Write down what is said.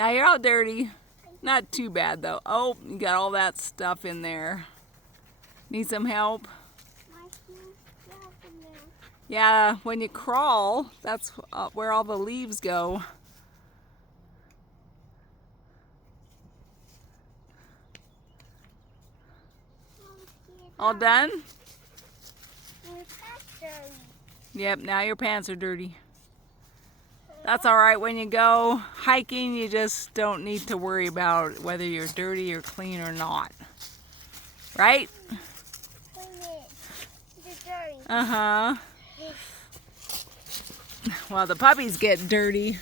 Now you're all dirty. Not too bad though. Oh, you got all that stuff in there. Need some help? Yeah, when you crawl, that's where all the leaves go. All done? Yep, now your pants are dirty. That's all right. When you go hiking, you just don't need to worry about whether you're dirty or clean or not. Right? Uh-huh. Well, the puppies get dirty.